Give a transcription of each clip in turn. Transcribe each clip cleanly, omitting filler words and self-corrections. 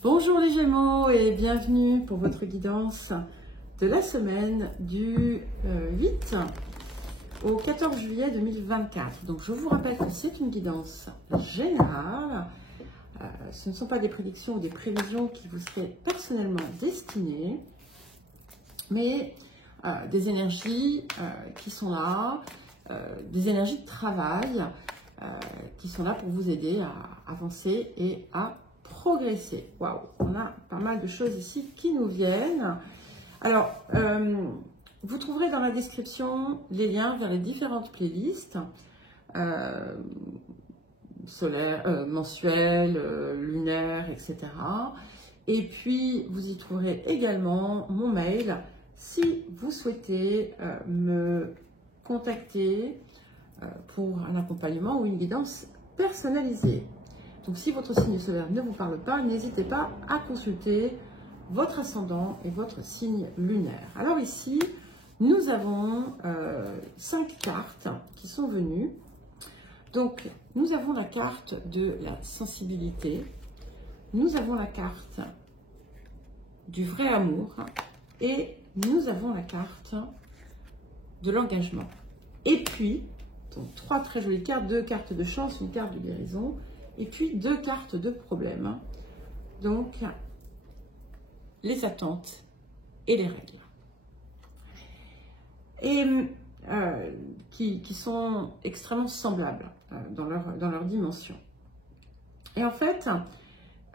Bonjour les Gémeaux et bienvenue pour votre guidance de la semaine du 8 au 14 juillet 2024. Donc je vous rappelle que c'est une guidance générale. Ce ne sont pas des prédictions ou des prévisions qui vous seraient personnellement destinées, mais des énergies qui sont là, des énergies de travail qui sont là pour vous aider à avancer et à progresser. Waouh, on a pas mal de choses ici qui nous viennent. Alors, vous trouverez dans la description les liens vers les différentes playlists solaires, mensuelles, lunaires, etc. Et puis, vous y trouverez également mon mail si vous souhaitez me contacter pour un accompagnement ou une guidance personnalisée. Donc, si votre signe solaire ne vous parle pas, n'hésitez pas à consulter votre ascendant et votre signe lunaire. Alors ici, nous avons 5 cartes qui sont venues. Donc, nous avons la carte de la sensibilité, nous avons la carte du vrai amour et nous avons la carte de l'engagement. Et puis, donc 3 très jolies cartes, 2 cartes de chance, une carte de guérison, et puis 2 cartes de problème. Donc, les attentes et les règles. Et qui sont extrêmement semblables dans leur dimension. Et en fait,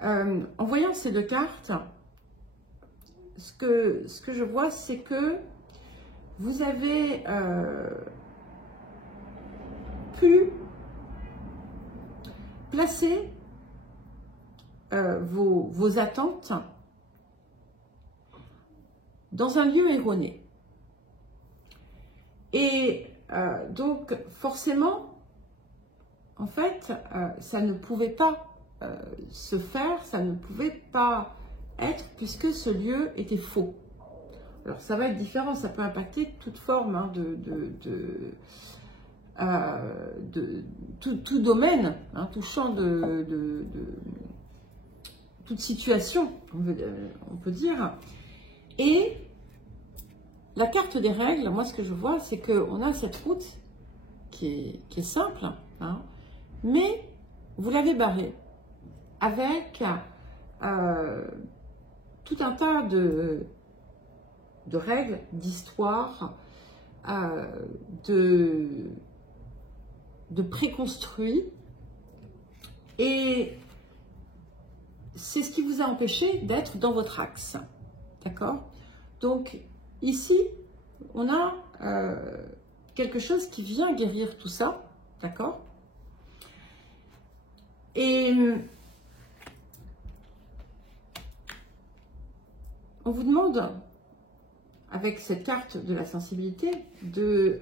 en voyant ces 2 cartes, ce que je vois, c'est que vous avez pu placer vos attentes dans un lieu erroné. Et donc, forcément, en fait, ça ne pouvait pas se faire, ça ne pouvait pas être, puisque ce lieu était faux. Alors, ça va être différent, ça peut impacter toute forme hein, tout domaine, hein, tout champ toute situation, on peut dire. Et la carte des règles, moi ce que je vois, c'est qu'on a cette route qui est simple, hein, mais vous l'avez barrée avec tout un tas de règles, d'histoires, de préconstruits, et c'est ce qui vous a empêché d'être dans votre axe, d'accord? Donc ici, on a quelque chose qui vient guérir tout ça, d'accord? Et on vous demande, avec cette carte de la sensibilité, de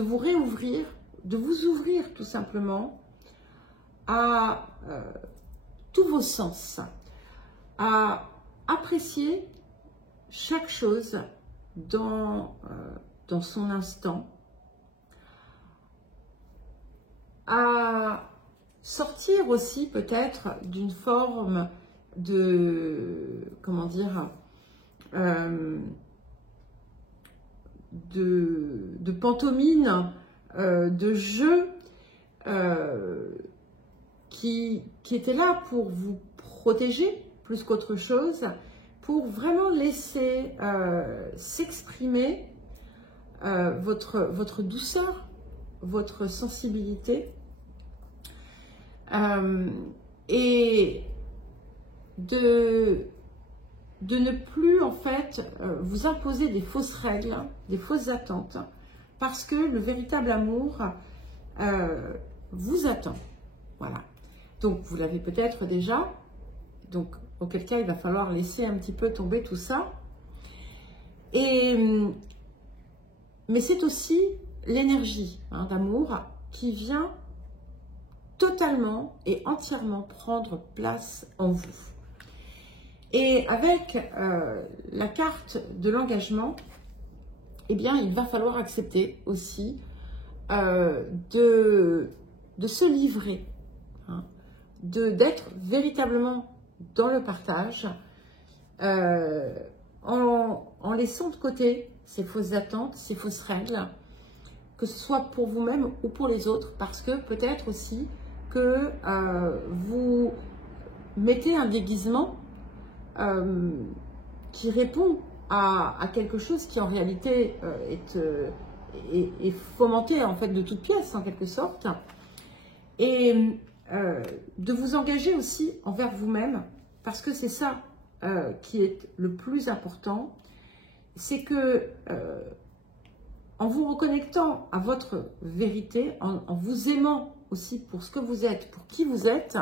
vous réouvrir, de vous ouvrir tout simplement à tous vos sens, à apprécier chaque chose dans son instant, à sortir aussi peut-être d'une forme de, comment dire, de pantomime, de jeu qui était là pour vous protéger plus qu'autre chose, pour vraiment laisser s'exprimer votre douceur, votre sensibilité, et de ne plus en fait vous imposer des fausses règles, des fausses attentes, parce que le véritable amour vous attend. Voilà. Donc vous l'avez peut-être déjà, donc auquel cas il va falloir laisser un petit peu tomber tout ça. Mais c'est aussi l'énergie hein, d'amour qui vient totalement et entièrement prendre place en vous. Et avec la carte de l'engagement, eh bien, il va falloir accepter aussi de se livrer, hein, d'être véritablement dans le partage, en laissant de côté ces fausses attentes, ces fausses règles, que ce soit pour vous-même ou pour les autres, parce que peut-être aussi que vous mettez un déguisement qui répond à quelque chose qui en réalité est fomenté en fait de toutes pièces en quelque sorte, et de vous engager aussi envers vous-même, parce que c'est ça qui est le plus important, c'est que en vous reconnectant à votre vérité, en vous aimant aussi pour ce que vous êtes, pour qui vous êtes,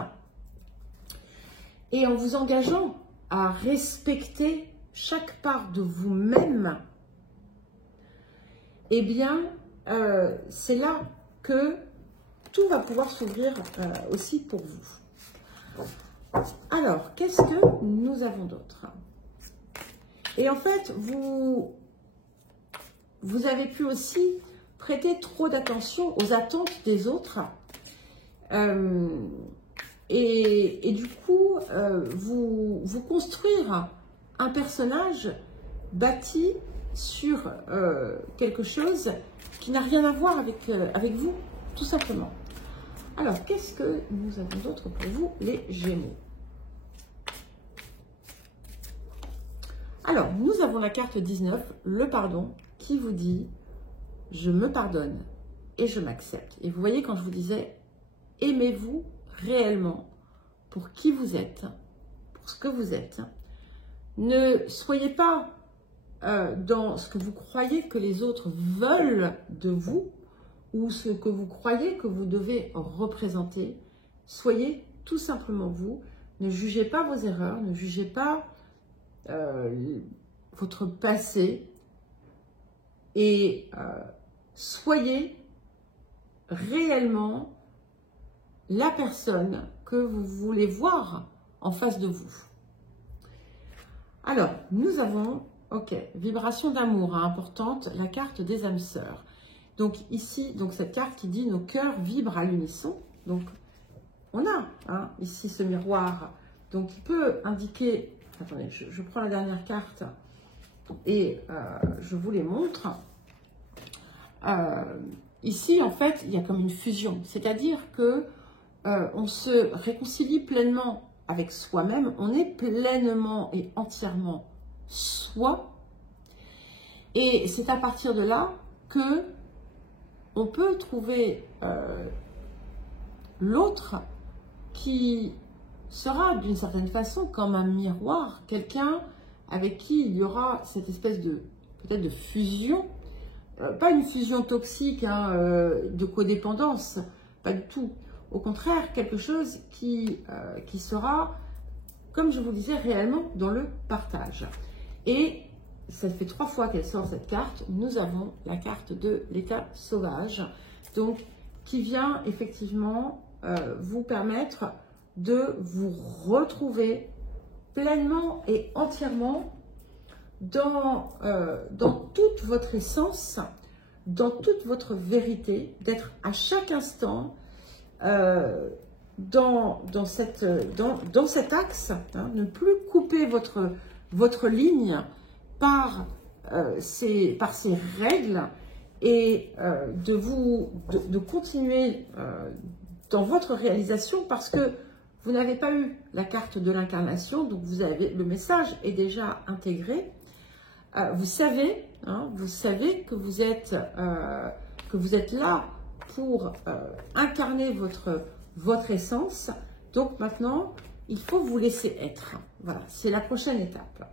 et en vous engageant à respecter chaque part de vous-même, eh bien, c'est là que tout va pouvoir s'ouvrir aussi pour vous. Alors, qu'est-ce que nous avons d'autre? Et en fait, vous avez pu aussi prêter trop d'attention aux attentes des autres. Et du coup, vous construire un personnage bâti sur quelque chose qui n'a rien à voir avec vous, tout simplement. Alors, qu'est-ce que nous avons d'autre pour vous, les Gémeaux? Alors, nous avons la carte 19, le pardon, qui vous dit « Je me pardonne et je m'accepte ». Et vous voyez, quand je vous disais « Aimez-vous réellement pour qui vous êtes, pour ce que vous êtes ». Ne soyez pas dans ce que vous croyez que les autres veulent de vous ou ce que vous croyez que vous devez représenter. Soyez tout simplement vous. Ne jugez pas vos erreurs, ne jugez pas votre passé, et soyez réellement la personne que vous voulez voir en face de vous. Alors, nous avons, ok, vibration d'amour importante, la carte des âmes sœurs. Donc ici, cette carte qui dit nos cœurs vibrent à l'unisson. Donc, on a ici ce miroir, donc il peut indiquer. Attendez, je prends la dernière carte et je vous les montre. Ici, en fait, il y a comme une fusion. C'est-à-dire que on se réconcilie pleinement avec soi-même. On est pleinement et entièrement soi. Et c'est à partir de là que on peut trouver l'autre qui sera d'une certaine façon comme un miroir, quelqu'un avec qui il y aura cette espèce de peut-être de fusion, pas une fusion toxique de codépendance, pas du tout. Au contraire, quelque chose qui sera, comme je vous le disais, réellement dans le partage. Et ça fait 3 fois qu'elle sort cette carte. Nous avons la carte de l'état sauvage, donc qui vient effectivement vous permettre de vous retrouver pleinement et entièrement dans toute votre essence, dans toute votre vérité, d'être à chaque instant dans cet axe, ne plus couper votre ligne par ces règles, et de continuer dans votre réalisation, parce que vous n'avez pas eu la carte de l'incarnation, donc le message est déjà intégré. Vous savez que vous êtes là pour incarner votre essence. Donc maintenant, il faut vous laisser être. Voilà, c'est la prochaine étape.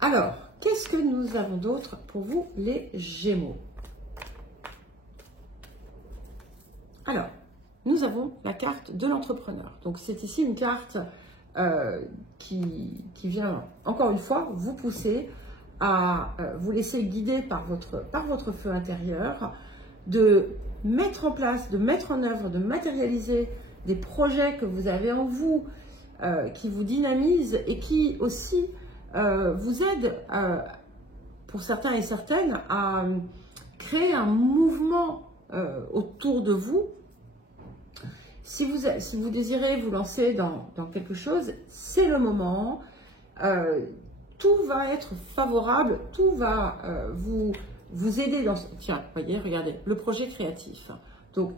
Alors, qu'est-ce que nous avons d'autre pour vous, les Gémeaux? Alors, nous avons la carte de l'entrepreneur. Donc, c'est ici une carte qui vient, encore une fois, vous pousser à vous laisser guider par votre feu intérieur, de mettre en place, de mettre en œuvre, de matérialiser des projets que vous avez en vous, qui vous dynamisent et qui aussi vous aident, pour certains et certaines, à créer un mouvement autour de vous. Si vous désirez vous lancer dans quelque chose, c'est le moment. Tout va être favorable, tout va vous aider dans ce... Tiens, voyez, regardez, le projet créatif. Donc,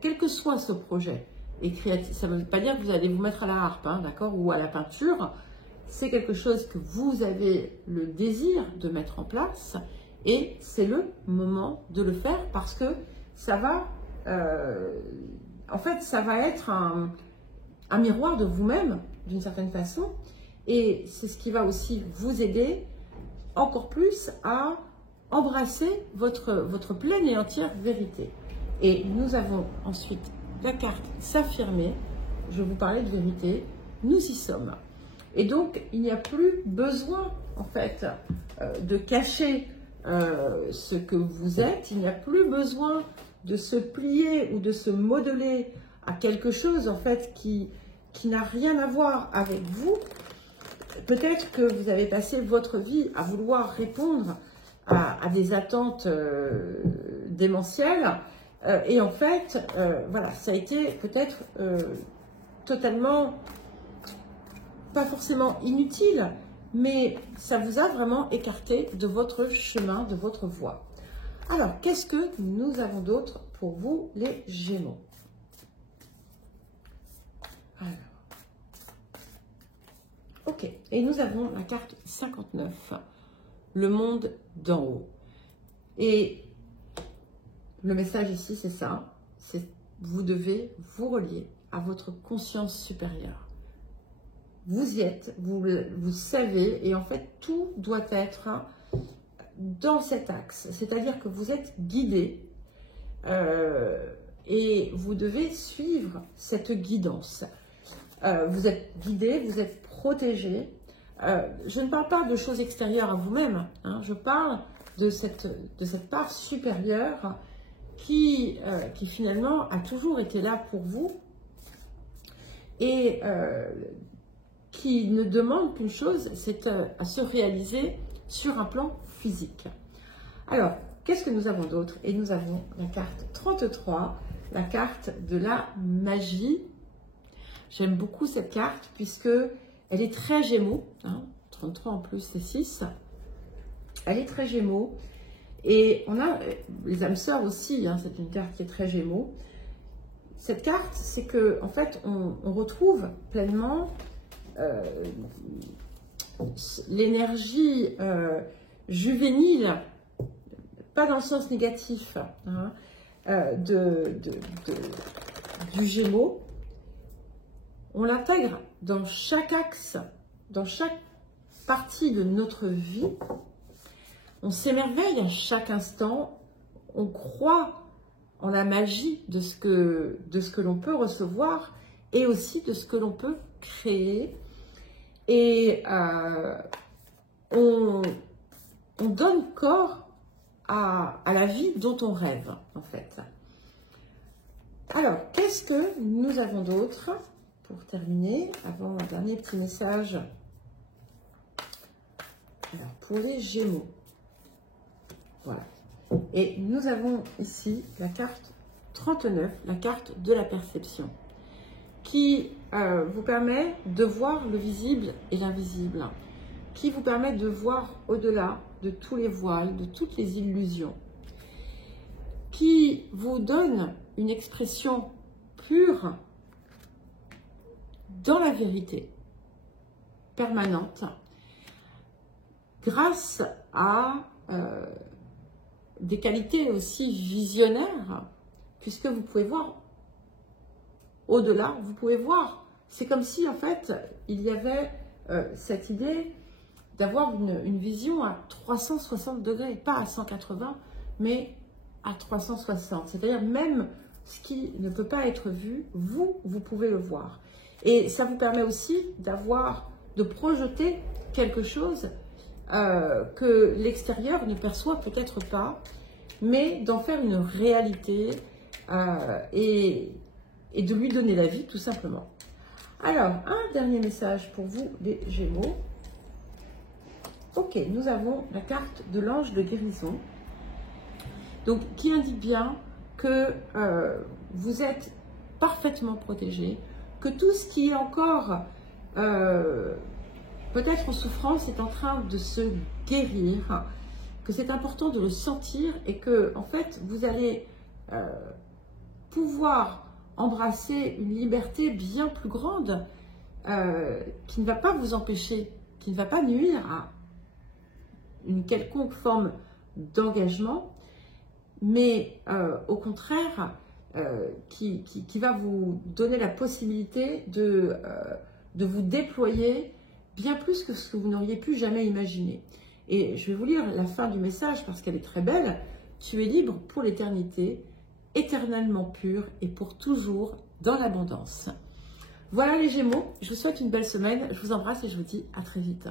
quel que soit ce projet et créatif, ça ne veut pas dire que vous allez vous mettre à la harpe, hein, d'accord, ou à la peinture. C'est quelque chose que vous avez le désir de mettre en place et c'est le moment de le faire parce que ça va, en fait, ça va être un miroir de vous-même d'une certaine façon et c'est ce qui va aussi vous aider encore plus à embrasser votre pleine et entière vérité. Et nous avons ensuite la carte s'affirmer. Je vous parlais de vérité, nous y sommes. Et donc, il n'y a plus besoin, en fait, de cacher ce que vous êtes. Il n'y a plus besoin de se plier ou de se modeler à quelque chose, en fait, qui n'a rien à voir avec vous. Peut-être que vous avez passé votre vie à vouloir répondre à des attentes démentielles. Et en fait, voilà, ça a été peut-être totalement... pas forcément inutile, mais ça vous a vraiment écarté de votre chemin, de votre voie. Alors, qu'est-ce que nous avons d'autre pour vous, les Gémeaux? Alors, ok, et nous avons la carte 59, le monde d'en haut. Et le message ici, c'est ça, c'est vous devez vous relier à votre conscience supérieure. Vous y êtes, vous savez, et en fait, tout doit être dans cet axe. C'est-à-dire que vous êtes guidé et vous devez suivre cette guidance. Vous êtes guidé, vous êtes protégé. Je ne parle pas de choses extérieures à vous-même, hein, je parle de cette part supérieure qui finalement a toujours été là pour vous et qui ne demande qu'une chose, c'est à se réaliser sur un plan physique. Alors, qu'est-ce que nous avons d'autre? Et nous avons la carte 33, la carte de la magie. J'aime beaucoup cette carte puisque elle est très Gémeaux, hein, 33 en plus c'est 6. Elle est très Gémeaux. Et on a les âmes sœurs aussi, hein, c'est une carte qui est très Gémeaux. Cette carte, c'est que en fait, on retrouve pleinement l'énergie juvénile, pas dans le sens négatif, hein, du Gémeaux. On l'intègre dans chaque axe, dans chaque partie de notre vie. On s'émerveille à chaque instant, on croit en la magie de ce que l'on peut recevoir et aussi de ce que l'on peut créer. Et on donne corps à la vie dont on rêve, en fait. Alors, qu'est-ce que nous avons d'autre pour terminer, avant un dernier petit message? Alors, pour les Gémeaux. Voilà. Et nous avons ici la carte 39, la carte de la perception, qui vous permet de voir le visible et l'invisible, qui vous permet de voir au-delà de tous les voiles, de toutes les illusions, qui vous donne une expression pure dans la vérité permanente, grâce à des qualités aussi visionnaires, puisque vous pouvez voir au-delà, vous pouvez voir. C'est comme si, en fait, il y avait cette idée d'avoir une vision à 360 degrés, pas à 180, mais à 360. C'est-à-dire même ce qui ne peut pas être vu, vous pouvez le voir. Et ça vous permet aussi de projeter quelque chose que l'extérieur ne perçoit peut-être pas, mais d'en faire une réalité et de lui donner la vie, tout simplement. Alors, un dernier message pour vous, les Gémeaux. Ok, nous avons la carte de l'ange de guérison, donc qui indique bien que vous êtes parfaitement protégé, que tout ce qui est encore peut-être en souffrance est en train de se guérir, que c'est important de le sentir et que en fait vous allez pouvoir embrasser une liberté bien plus grande qui ne va pas vous empêcher, qui ne va pas nuire à une quelconque forme d'engagement, mais au contraire qui va vous donner la possibilité de vous déployer bien plus que ce que vous n'auriez pu jamais imaginer. Et je vais vous lire la fin du message parce qu'elle est très belle. Tu es libre pour l'éternité, éternellement pur et pour toujours dans l'abondance. Voilà les Gémeaux, je vous souhaite une belle semaine, je vous embrasse et je vous dis à très vite.